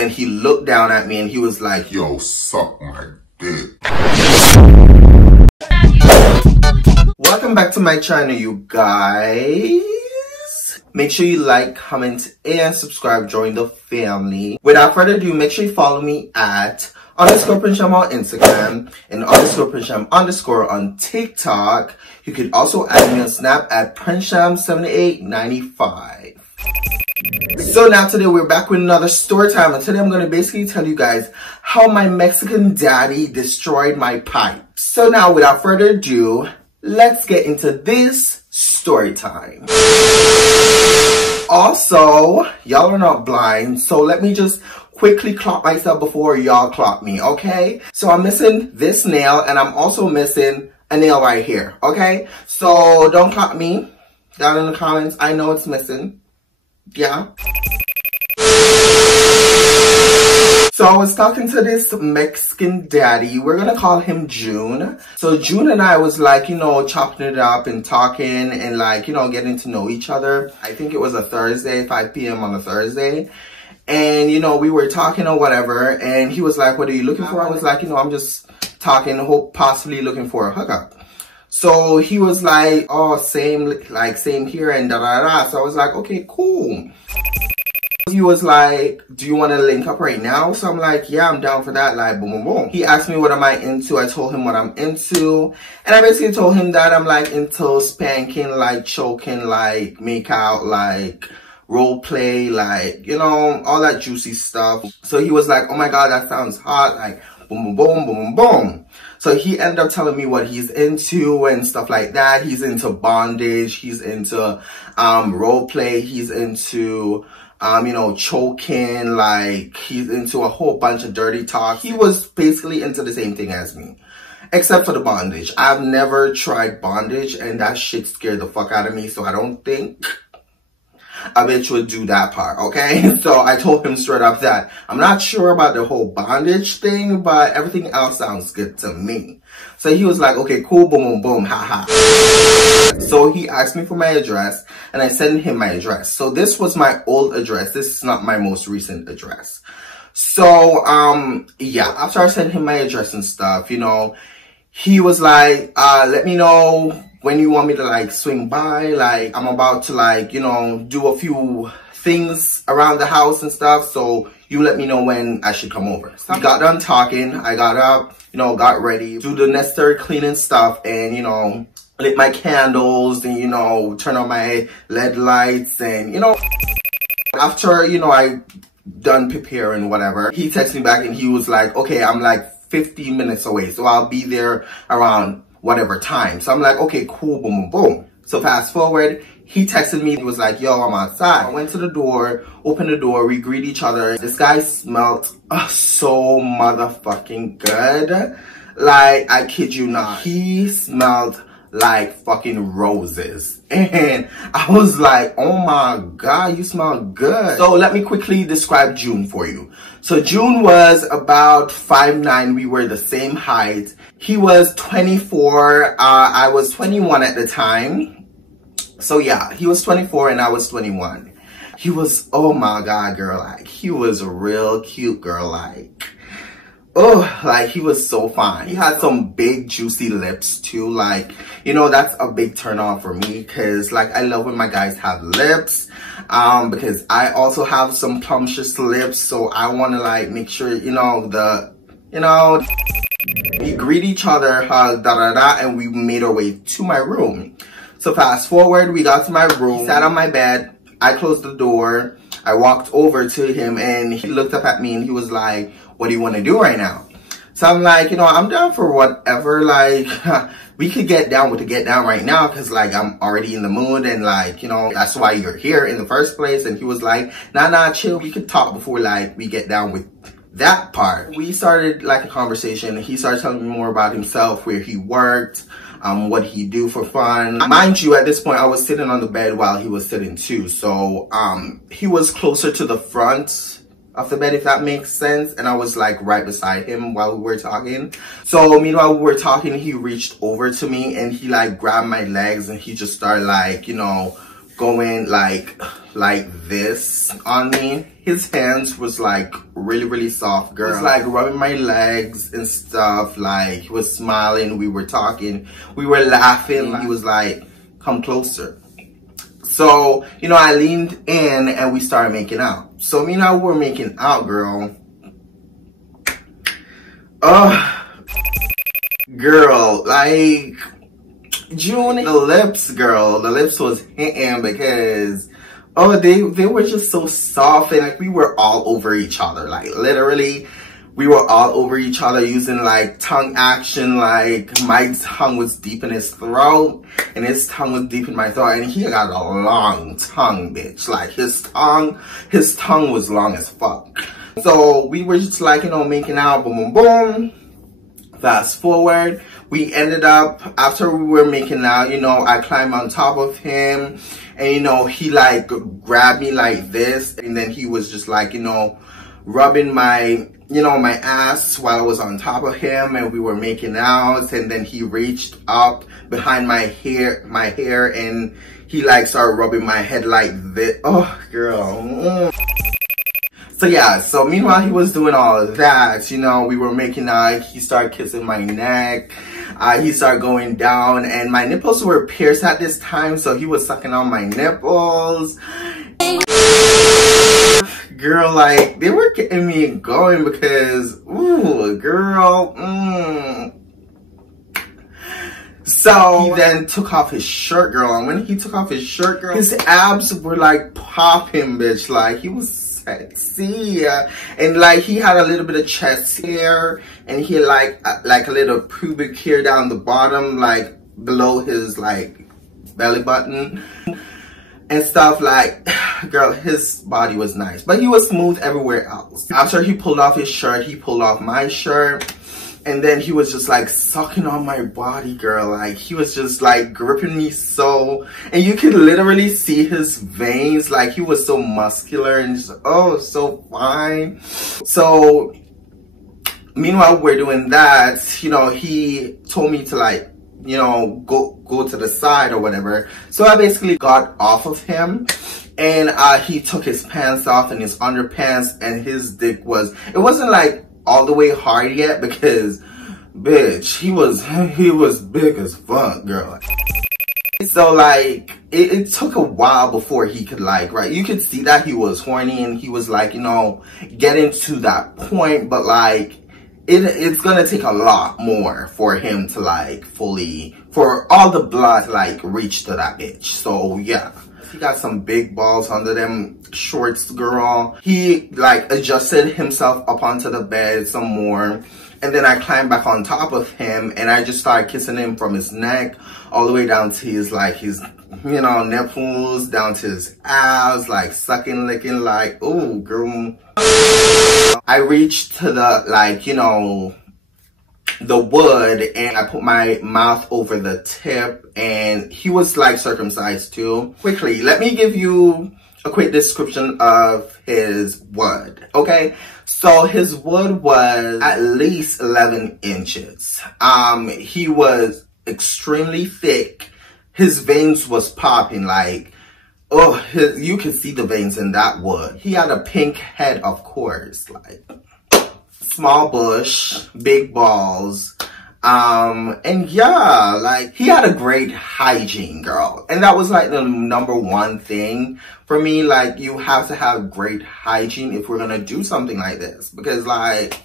And he looked down at me and he was like, yo, suck my dick. Welcome back to my channel, you guys. Make sure you like, comment, and subscribe. Join the family. Without further ado, make sure you follow me at _PrinceSham on Instagram and _PrinceSham_ on TikTok. You could also add me on Snap at PrinceSham7895. So now today we're back with another story time, and today I'm going to basically tell you guys how my Mexican daddy destroyed my pipe. So now without further ado, let's get into this story time. Also, y'all are not blind, so let me just quickly clock myself before y'all clock me, okay? So I'm missing this nail, and I'm also missing a nail right here, okay? So don't clock me down in the comments. I know it's missing. Yeah. So I was talking to this Mexican daddy. We're gonna call him June. So June and I was like, you know, chopping it up and talking and like, you know, getting to know each other. I think it was a Thursday, 5 p.m. on a Thursday. And, you know, we were talking or whatever. And he was like, what are you looking for? I was like, you know, I'm just talking, possibly looking for a hookup. So he was like, oh, same here and da da da. So I was like, okay, cool. He was like, do you want to link up right now? So I'm like, yeah, I'm down for that. Like, boom, boom, boom. He asked me what am I into. I told him what I'm into. And I basically told him that I'm like into spanking, like choking, like make out, like role play, like, you know, all that juicy stuff. So he was like, oh my God, that sounds hot. Like, boom, boom, boom, boom, boom, boom. So he ended up telling me what he's into and stuff like that. He's into bondage. He's into role play. He's into you know, choking, like he's into a whole bunch of dirty talk. He was basically into the same thing as me, except for the bondage. I've never tried bondage and that shit scared the fuck out of me. So I don't think a bitch would do that part, okay? So I told him straight up that I'm not sure about the whole bondage thing, but everything else sounds good to me. So he was like, okay, cool, boom, boom, boom, haha. So he asked me for my address, and I sent him my address. So this was my old address. This is not my most recent address. So, yeah, after I sent him my address and stuff, you know, he was like, let me know when you want me to, like, swing by. Like, I'm about to, like, you know, do a few things around the house and stuff. So you let me know when I should come over. So we got done talking. I got up, you know, got ready, do the necessary cleaning stuff, and, you know, lit my candles and, you know, turn on my LED lights and, you know, after, you know, I done preparing whatever, he texted me back and he was like, okay, I'm like 15 minutes away, so I'll be there around whatever time. So I'm like, okay, cool, boom, boom, boom. So fast forward, he texted me, he was like, yo, I'm outside. I went to the door, opened the door, we greet each other. This guy smelled so motherfucking good. Like, I kid you not. He smelled like fucking roses. And I was like, oh my God, you smell good. So let me quickly describe June for you. So June was about 5'9". We were the same height. He was 24. I was 21 at the time. So yeah, he was 24 and I was 21. He was, oh my God, girl, like, he was a real cute girl, like, oh, like, he was so fine. He had some big juicy lips too, like, you know, that's a big turn on for me, because like, I love when my guys have lips, because I also have some plumptious lips, so I want to like make sure, you know, we greet each other, hug, da da da, and we made our way to my room. So fast forward, we got to my room, he sat on my bed, I closed the door, I walked over to him, and he looked up at me and he was like, what do you want to do right now? So I'm like, you know, I'm down for whatever, like, we could get down with the get down right now, because like, I'm already in the mood, and like, you know, that's why you're here in the first place. And he was like, nah, chill, we could talk before like, we get down with that part. We started like a conversation. He started telling me more about himself, where he worked, what he do for fun. Mind you, at this point, I was sitting on the bed while he was sitting too. So, he was closer to the front of the bed, if that makes sense. And I was like right beside him while we were talking. So meanwhile we were talking, he reached over to me and he like grabbed my legs and he just started like, you know, going like this on me. His hands was like really soft, girl. He was like rubbing my legs and stuff. Like he was smiling. We were talking. We were laughing. He was like, come closer. So, you know, I leaned in and we started making out. So me and I were making out, girl. Girl, like June, the lips, girl, the lips was hitting because they were just so soft, and like we were all over each other. Like literally we were all over each other using like tongue action. Like my tongue was deep in his throat and his tongue was deep in my throat, and he got a long tongue, bitch. Like his tongue was long as fuck. So we were just like, you know, making out, boom boom boom. Fast forward, we ended up, after we were making out, you know, I climbed on top of him, and, you know, he, like, grabbed me like this, and then he was just, like, you know, rubbing my, you know, my ass while I was on top of him, and we were making out, and then he reached up behind my hair, and he, like, started rubbing my head like this. Oh, girl. So yeah, so meanwhile he was doing all of that, you know, we were making out, he started kissing my neck, he started going down, and my nipples were pierced at this time, so he was sucking on my nipples. Girl, like, they were getting me going because, ooh, girl, So he then took off his shirt, girl, and when he took off his shirt, girl, his abs were like popping, bitch, like he was sexy, and like he had a little bit of chest hair, and he had like a little pubic hair down the bottom, like below his like belly button and stuff. Like, girl, his body was nice, but he was smooth everywhere else. After he pulled off his shirt, he pulled off my shirt, and then he was just like sucking on my body, girl. Like he was just like gripping me so, and you could literally see his veins. Like he was so muscular and just, oh, so fine. So meanwhile we're doing that, you know, he told me to like, you know, go to the side or whatever. So I basically got off of him, and he took his pants off and his underpants, and his dick was, it wasn't like all the way hard yet because, bitch, he was big as fuck, girl. So like it took a while before he could like, right, you could see that he was horny and he was like, you know, getting to that point, but like it's gonna take a lot more for him to like fully, for all the blood to like reach to that bitch. So yeah, he got some big balls under them shorts, girl. He like adjusted himself up onto the bed some more, and then I climbed back on top of him, and I just started kissing him from his neck all the way down to his like his, you know, nipples, down to his abs, like sucking, licking, like, ooh, girl. I reached to the, like, you know, the wood, and I put my mouth over the tip, and he was like circumcised too. Quickly, let me give you a quick description of his wood, okay? So his wood was at least 11 inches. He was extremely thick. His veins was popping, like, oh, you could see the veins in that wood. He had a pink head, of course, like small bush, big balls, and yeah, like he had a great hygiene, girl, and that was like the #1 thing for me. Like, you have to have great hygiene if we're gonna do something like this, because like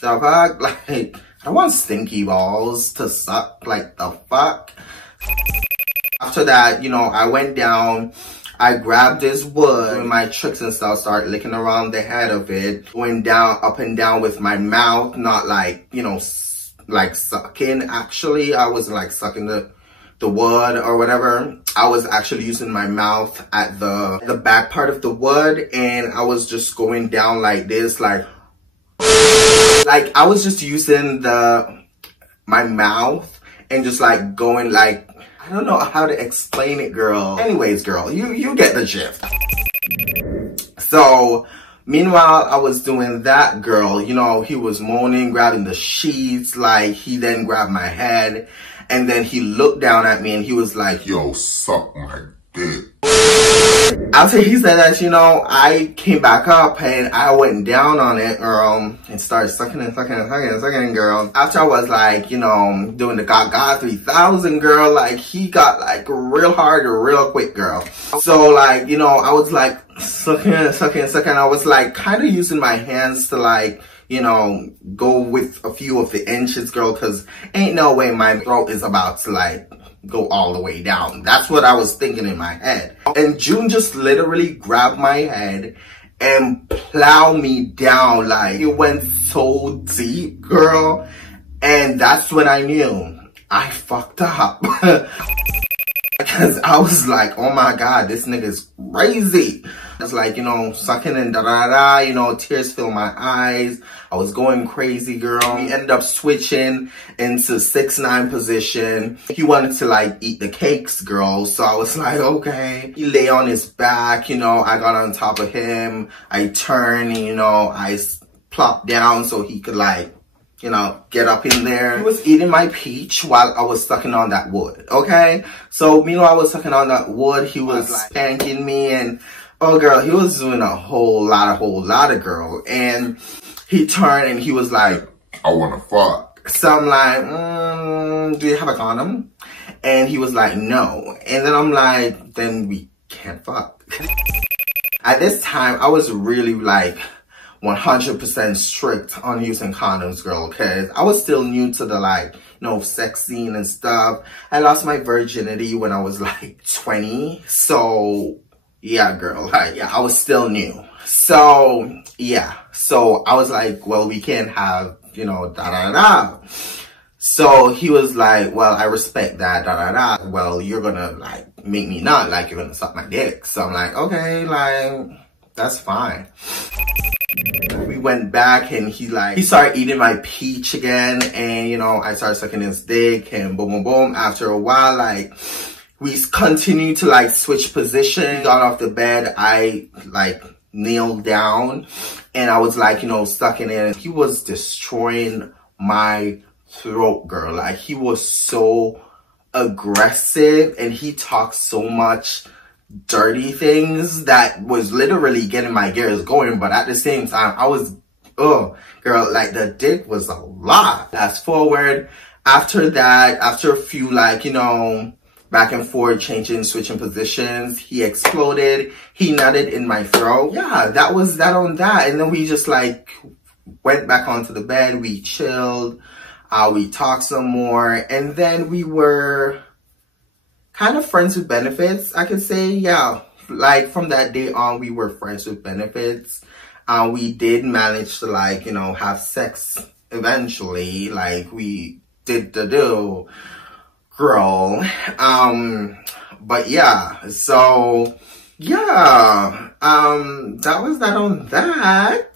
the fuck, like I don't want stinky balls to suck, like the fuck. After that, you know, I went down, I grabbed this wood with my tricks and stuff, started licking around the head of it, went down, up and down with my mouth, not like, you know, like sucking. Actually, I wasn't like sucking the wood or whatever. I was actually using my mouth at the back part of the wood, and I was just going down like this, like I was just using my mouth and just like going like, I don't know how to explain it, girl. Anyways, girl, you get the gist. So meanwhile, I was doing that, girl, you know, he was moaning, grabbing the sheets, like he then grabbed my head, and then he looked down at me and he was like, yo, suck my dick. After he said that, you know, I came back up and I went down on it, girl, and started sucking and sucking and sucking and sucking, girl. After I was like, you know, doing the Gaga 3000, girl, like, he got like real hard real quick, girl. So like, you know, I was like sucking and sucking and sucking. I was like kind of using my hands to like, you know, go with a few of the inches, girl, because ain't no way my throat is about to like go all the way down. That's what I was thinking in my head. And June just literally grabbed my head and plowed me down. Like, it went so deep, girl. And that's when I knew I fucked up. Because I was like, oh my God, this nigga's crazy. It's like, you know, sucking and da-da-da, you know, tears fill my eyes. I was going crazy, girl. We ended up switching into 6'9" position. He wanted to like eat the cakes, girl. So I was like, okay. He lay on his back, you know, I got on top of him. I turned, you know, I plopped down so he could like, you know, get up in there. He was eating my peach while I was sucking on that wood, okay? So, meanwhile, I was sucking on that wood. He was like spanking me and, oh, girl, he was doing a whole lot of girl. And he turned and he was like, I wanna fuck. So I'm like, do you have a condom? And he was like, no. And then I'm like, then we can't fuck. At this time, I was really like 100% strict on using condoms, girl, because I was still new to the like, you know, sex scene and stuff. I lost my virginity when I was like 20. So yeah, girl, like, yeah, I was still new. So yeah, so I was like, well, we can't have, you know, da-da-da. So he was like, well, I respect that, da-da-da. Well, you're gonna like make me not, like you're gonna suck my dick. So I'm like, okay, like, that's fine. We went back and he started eating my peach again, and you know, I started sucking his dick and boom, boom, boom. After a while, like, we continued to like switch position. He got off the bed, I like kneeled down and I was like, you know, sucking in. He was destroying my throat, girl. Like, he was so aggressive and he talked so much dirty things that was literally getting my gears going, but at the same time I was, oh girl, like the dick was a lot. Fast forward, after that, after a few like, you know, back and forth, switching positions, he exploded, he nutted in my throat. Yeah, that was that on that. And then we just like went back onto the bed, we chilled, we talked some more, and then we were kind of friends with benefits, I could say. Yeah, like from that day on, we were friends with benefits. We did manage to like, you know, have sex eventually. Like, we did the do, girl. But yeah, so yeah, that was that on that.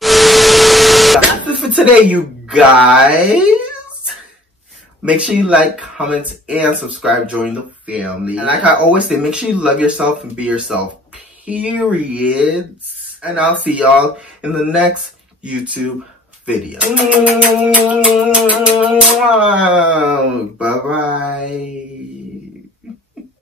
That's it for today, you guys. Make sure you like, comment, and subscribe. Join the family. And like I always say, make sure you love yourself and be yourself, period. And I'll see y'all in the next YouTube video. Bye-bye.